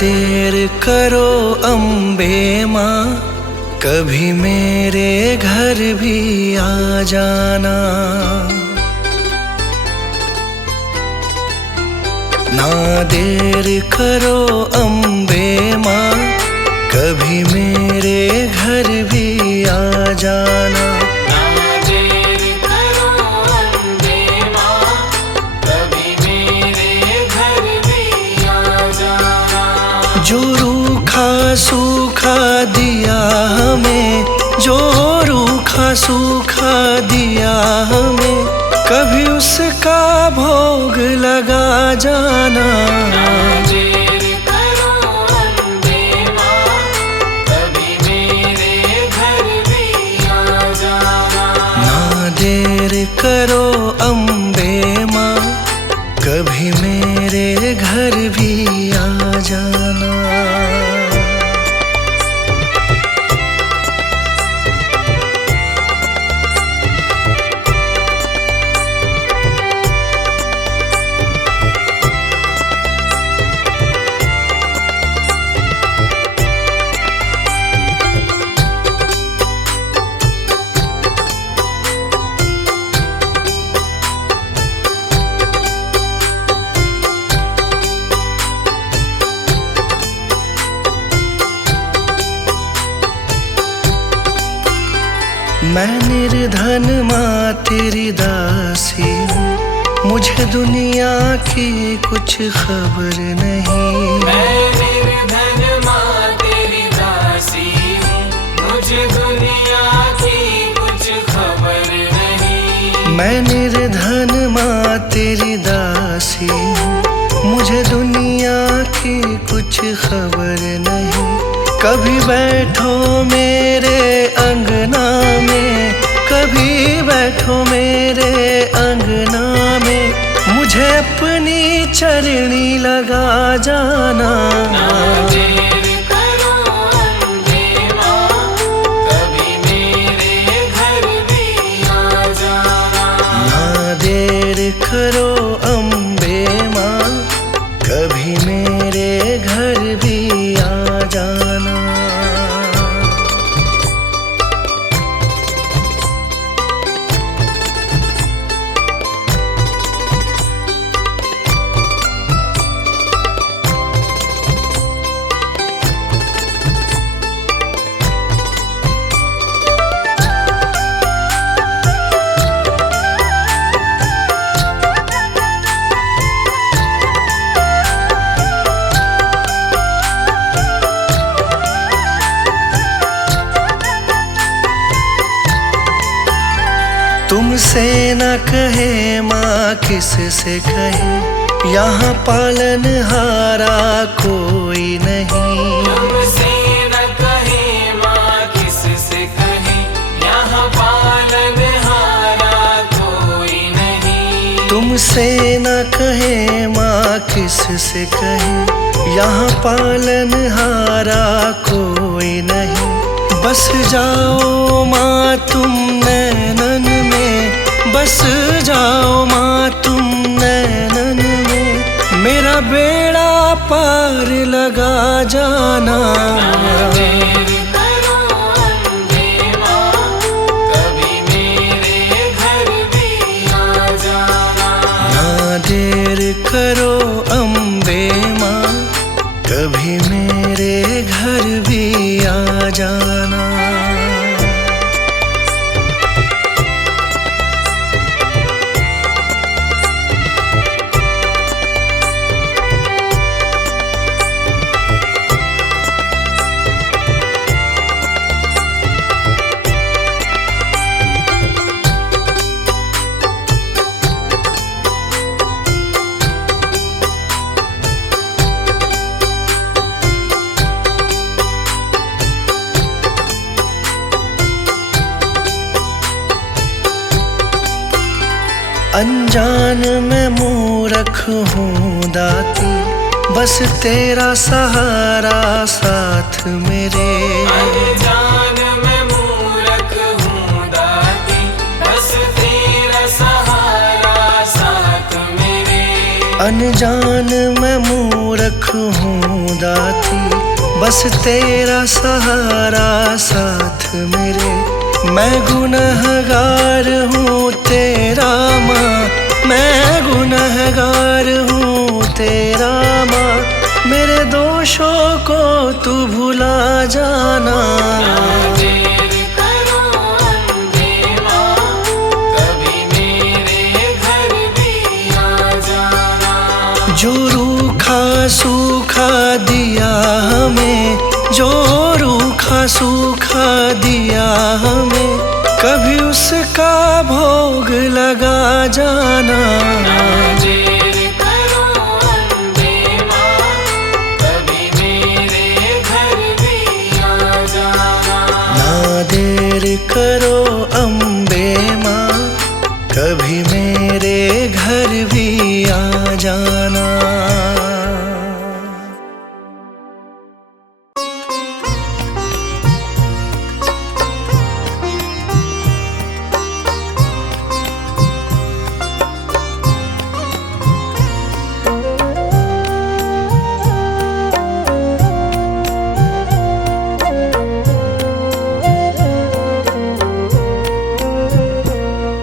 देर करो अम्बे माँ, कभी मेरे घर भी आ जाना। ना देर करो अम्बे माँ, कभी मेरे घर भी आ जाना। जो रूखा सूखा दिया हमें, जो रूखा सूखा दिया हमें, कभी उसका भोग लगा जाना। ना देर करो अम्बे माँ, कभी मेरे घर भी आ जाना। ना देर करो अम्बे माँ, कभी मेरे घर भी आ जाना। मैं निर्धन माँ तेरी दासी हूँ, मुझे दुनिया की कुछ खबर नहीं। मैं निर्धन माँ तेरी दासी हूँ, मुझे दुनिया की कुछ खबर नहीं। मैं निर्धन माँ तेरी दासी हूँ, मुझे दुनिया की कुछ खबर नहीं। कभी बैठो मेरे अंगना में, कभी बैठो मेरे अंगना में, मुझे अपनी चरणी लगा जाना। ना देर करो अम्बे माँ, कभी मेरे घर भी आ जाना। ना देर करो अम्बे माँ, कभी मेरे घर भी आ जाना। तुमसे न कहे माँ किस से कहे, यहाँ पालनहारा कोई नहीं। तुमसे न कहे माँ किस से कहे, यहाँ पालनहारा कोई नहीं। तुमसे न कहे माँ किस से कहे, यहाँ पालनहारा कोई नहीं। बस जाओ माँ तुम नैनन में, बस जाओ माँ तुम नैनन में, मेरा बेड़ा पार लगा जाना। ना देर करो अम्बे माँ, कभी मेरे घर भी आ जाना। ना देर करो अम्बे माँ, कभी मेरे घर भी आ जाना। अनजान मैं मूर्ख हूँ दाती, बस तेरा सहारा साथ मेरे। अनजान मैं मूर्ख हूँ दाती, बस तेरा सहारा साथ मेरे। अनजान मैं मूर्ख हूँ दाती, बस तेरा सहारा साथ मेरे। मैं गुनहगार हूँ तेरा माँ, मैं गुनहगार हूँ तेरा माँ। मेरे दोषों को तू भुला जाना। देर करो अम्बे माँ, कभी मेरे घर भी आ जाना। जो रूखा सूखा दिया हमें, जो रूखा सूखा दिया हमें, कभी उसका भोग लगा जाना। देर करो अम्बे माँ, कभी मेरे घर भी आ जाना। ना देर करो अम्बे माँ, कभी मेरे घर भी आ जाना।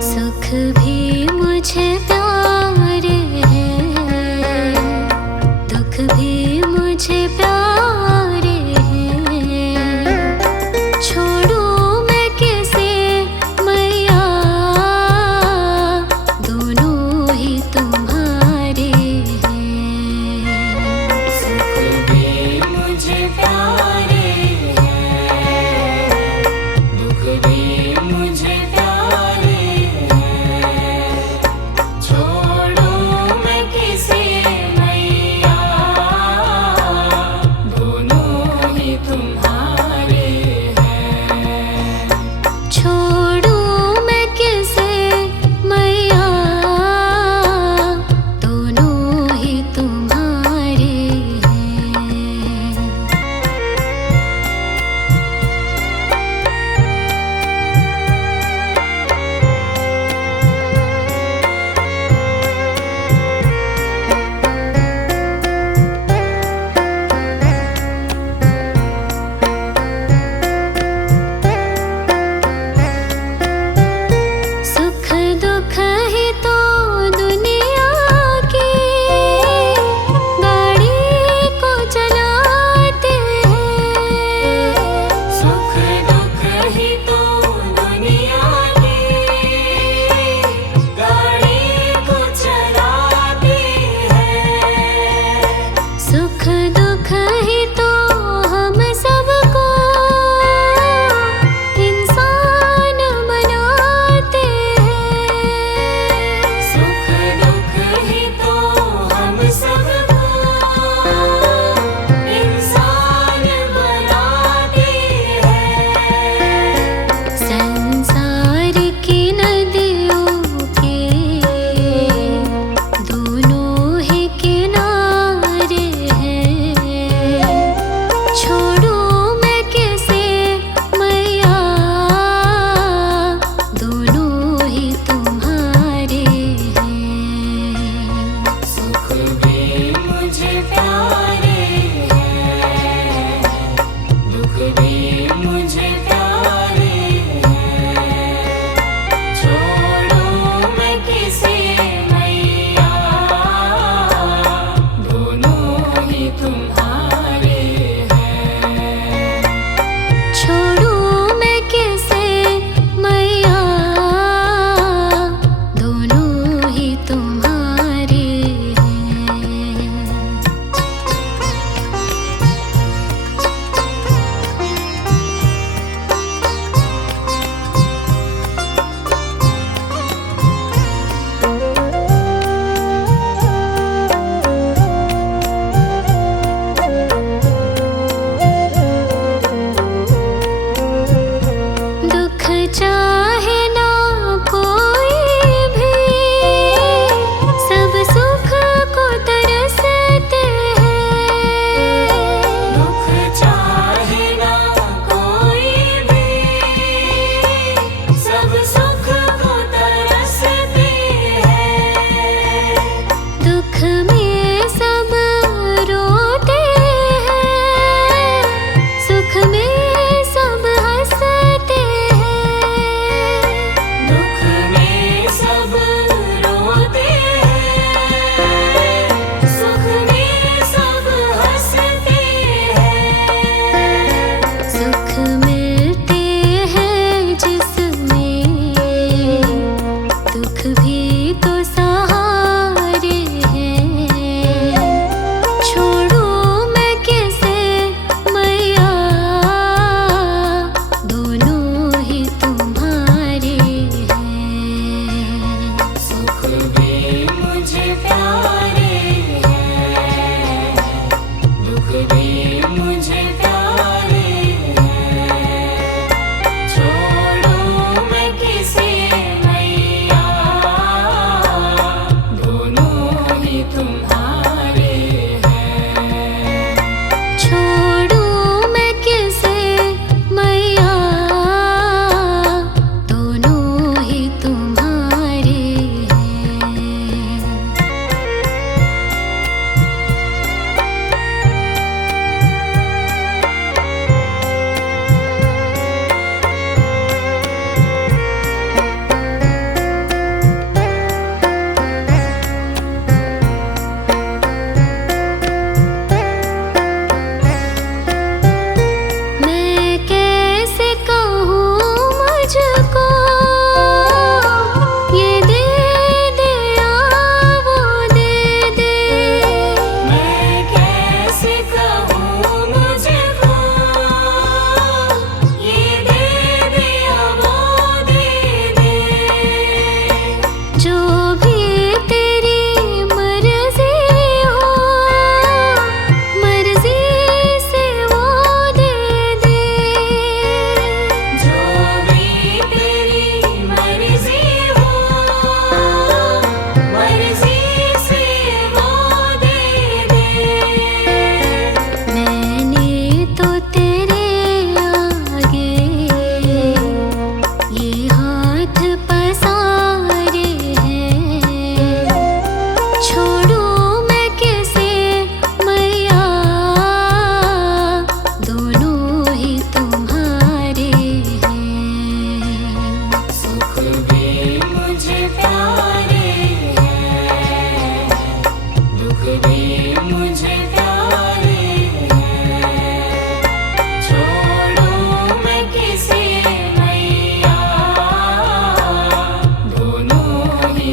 सुख भी मुझे प्यारे हैं, दुख भी मुझे प्यारे हैं। छोड़ूं मैं किसे मैया, दोनों ही तुम्हारे हैं। सुख भी मुझे प्यारे हैं, दुख भी मुझे प्यारे हैं।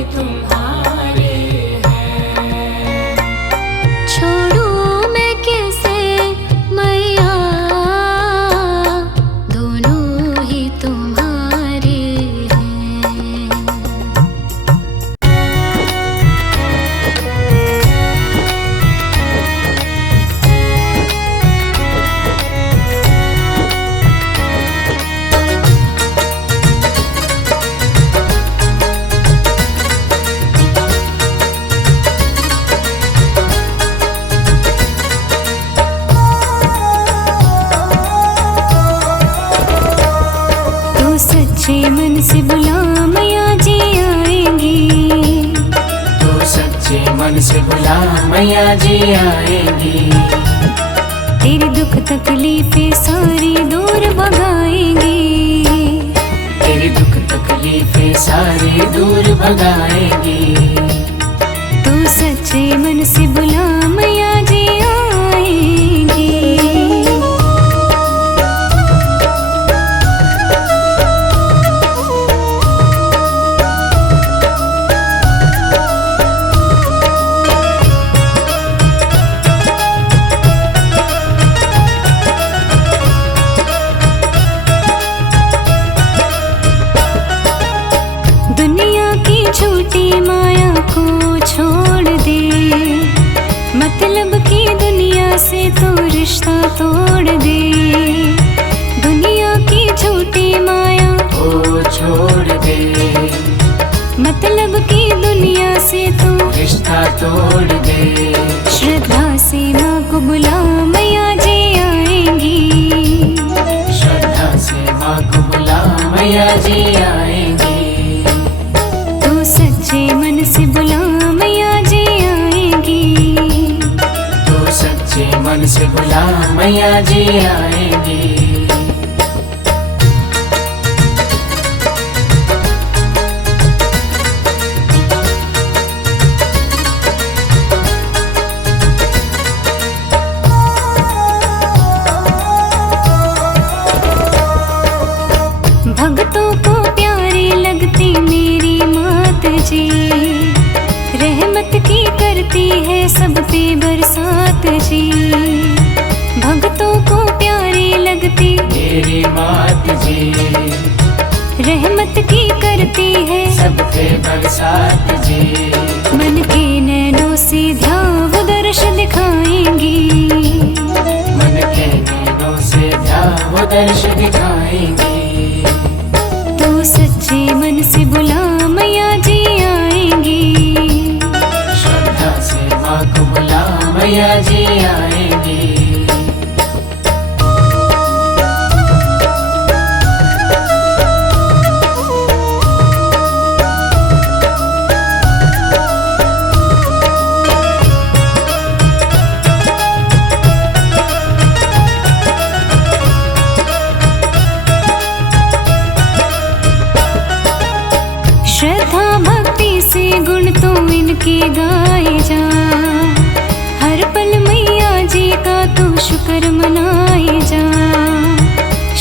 ही तुम्हारे हैं। छोड़ूं मैं कैसे मैया, दोनों ही तुम्हारे हैं। तो सच्चे मन से बुला मैया जी आएंगी, तो सच्चे मन से बुला मैया जी आएंगी। तेरी दुख तकलीफें सारी दूर भगाएंगी, तेरी दुख तकलीफें सारी दूर भगाएंगी। तो सच्चे मन से बुला मैया जी आएंगी। दुनिया की झूठी माया को छोड़ दे, मतलब की दुनिया से तो रिश्ता तोड़ दे। दुनिया की झूठी माया ओ छोड़ दे, मतलब की दुनिया से तो रिश्ता तोड़ दे। श्रद्धा से माँ को बुला मैया जी आएंगी, श्रद्धा से माँ को बुला मैया जी आएंगी। तो सच्चे मन से बुला मैया जी आएंगी, तो सच्चे मन से बुला मैया जी आएंगी। भक्तों को प्यारी लगती मेरी मात जी, रहमत की करती है सब पे बरसात जी। भक्तों को प्यारी लगती मेरी मात जी, रहमत की करती है सब पे बरसात जी। मन के नैनों से ध्यान दर्श दिखाएंगी, मन के नैनों से ध्यान दर्श दिखाएंगी। तो सच्चे मन से बुला मैया जी आएंगी, श्रद्धा से माँ को बुला मैया जी आएंगी। श्रद्धा भक्ति से गुण तो इनके गाए जा, हर पल मैया जी का तो शुक्र मनाए जा।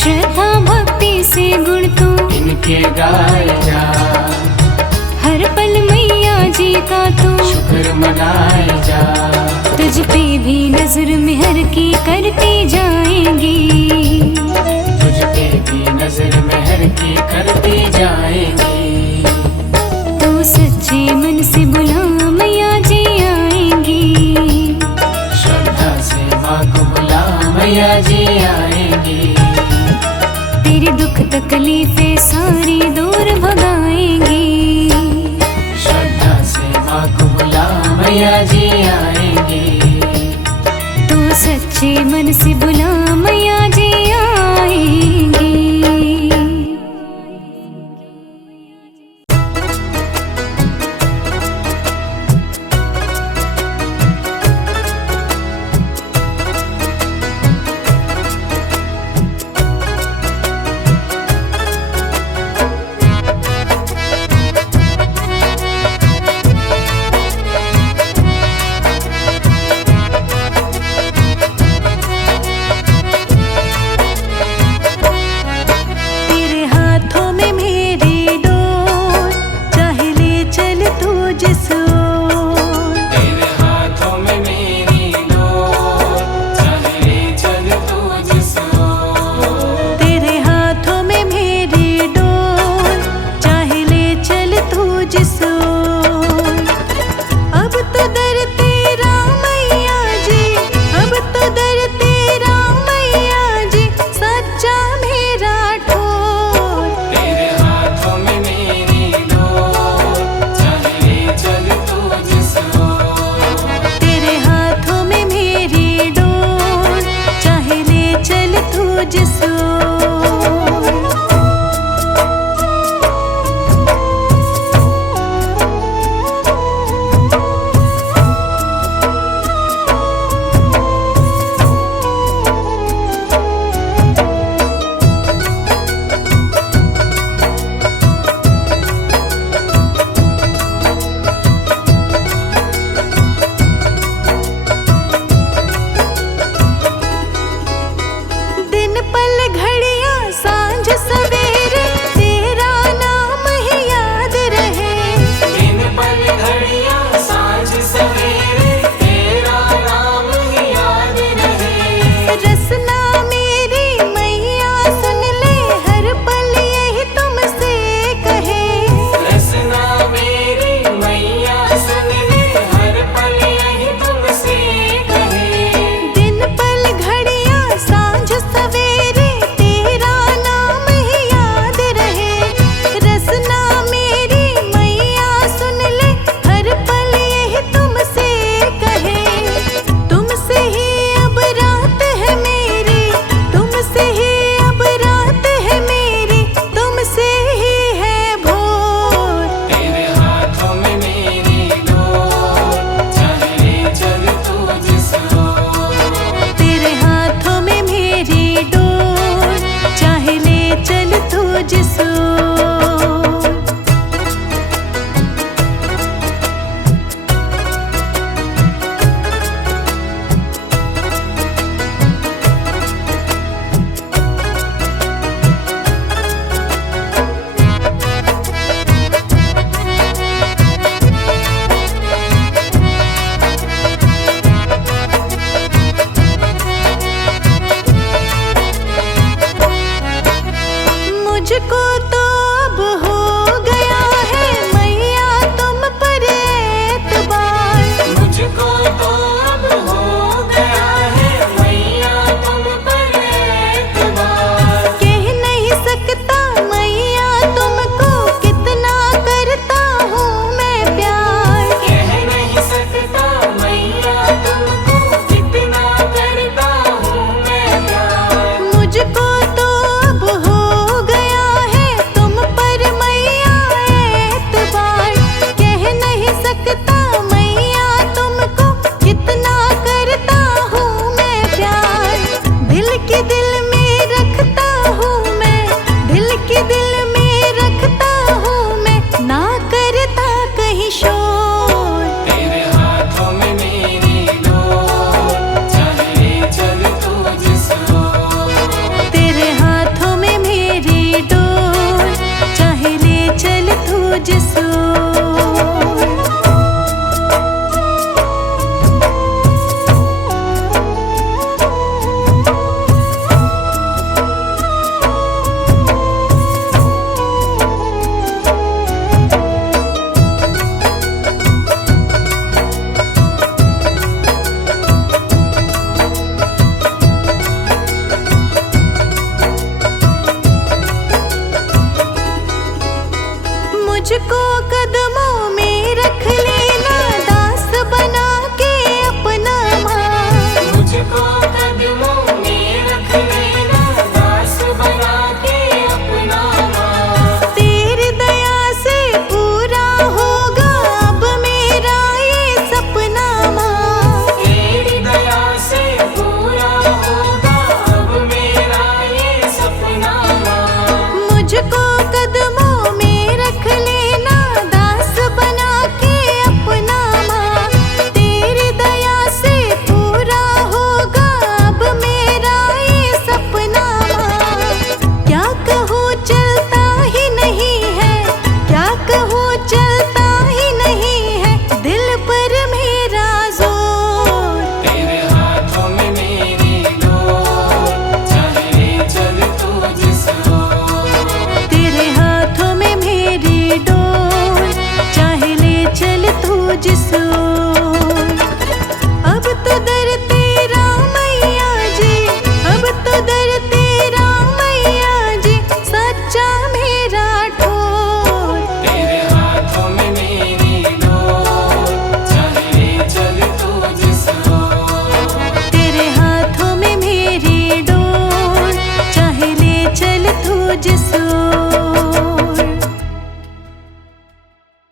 श्रद्धा भक्ति से गुण तो इनके गाए जा, हर पल मैया जी का तो शुक्र मनाए जा। तुझ पे भी नजर मेहर की करती जाएंगी, तुझ पे भी नजर मेहर की करती जाएंगी। तो सच्चे मन से बुला मैया जी आएंगी, श्रद्धा से माँ को बुला मैया जी आएंगी। तेरी दुख तकलीफें सारी दूर भगाएंगी, श्रद्धा से माँ को बुला मैया जी आएंगी। तो सच्चे मन से बुला मैया जी आएंगी। सकता मैया तुमको, कितना करता हूँ मैं प्यार। दिल के दिल में रखता हूँ मैं, दिल के दिल में रखता हूँ मैं, ना करता कहीं शोर। तेरे हाथों में मेरी डोर, चाहे चल तू जिस ओर। तेरे हाथों में मेरी डोर, चाहे ले चल तू जिस ओर। मुझको कदमों में रख लेना, दास बना के अपना माँ। मुझको कदमों में रख लेना, दास बना के अपना माँ। तेरी दया से पूरा होगा अब मेरा ये सपना माँ। तेरी दया से पूरा होगा अब मेरा ये सपना माँ। मुझको कदमों में रख लेना, दास बना के अपना माँ। तेरी दया से पूरा होगा अब मेरा ये सपना माँ। क्या कहूँ चलता ही नहीं है, क्या कहूँ चलता ही नहीं है, दिल पर मेरा जोर। तेरे हाथों में मेरी डोर, चाहे चल तू जिस ओर। तेरे हाथों में मेरी डोर, चाहे ले चल तू जिस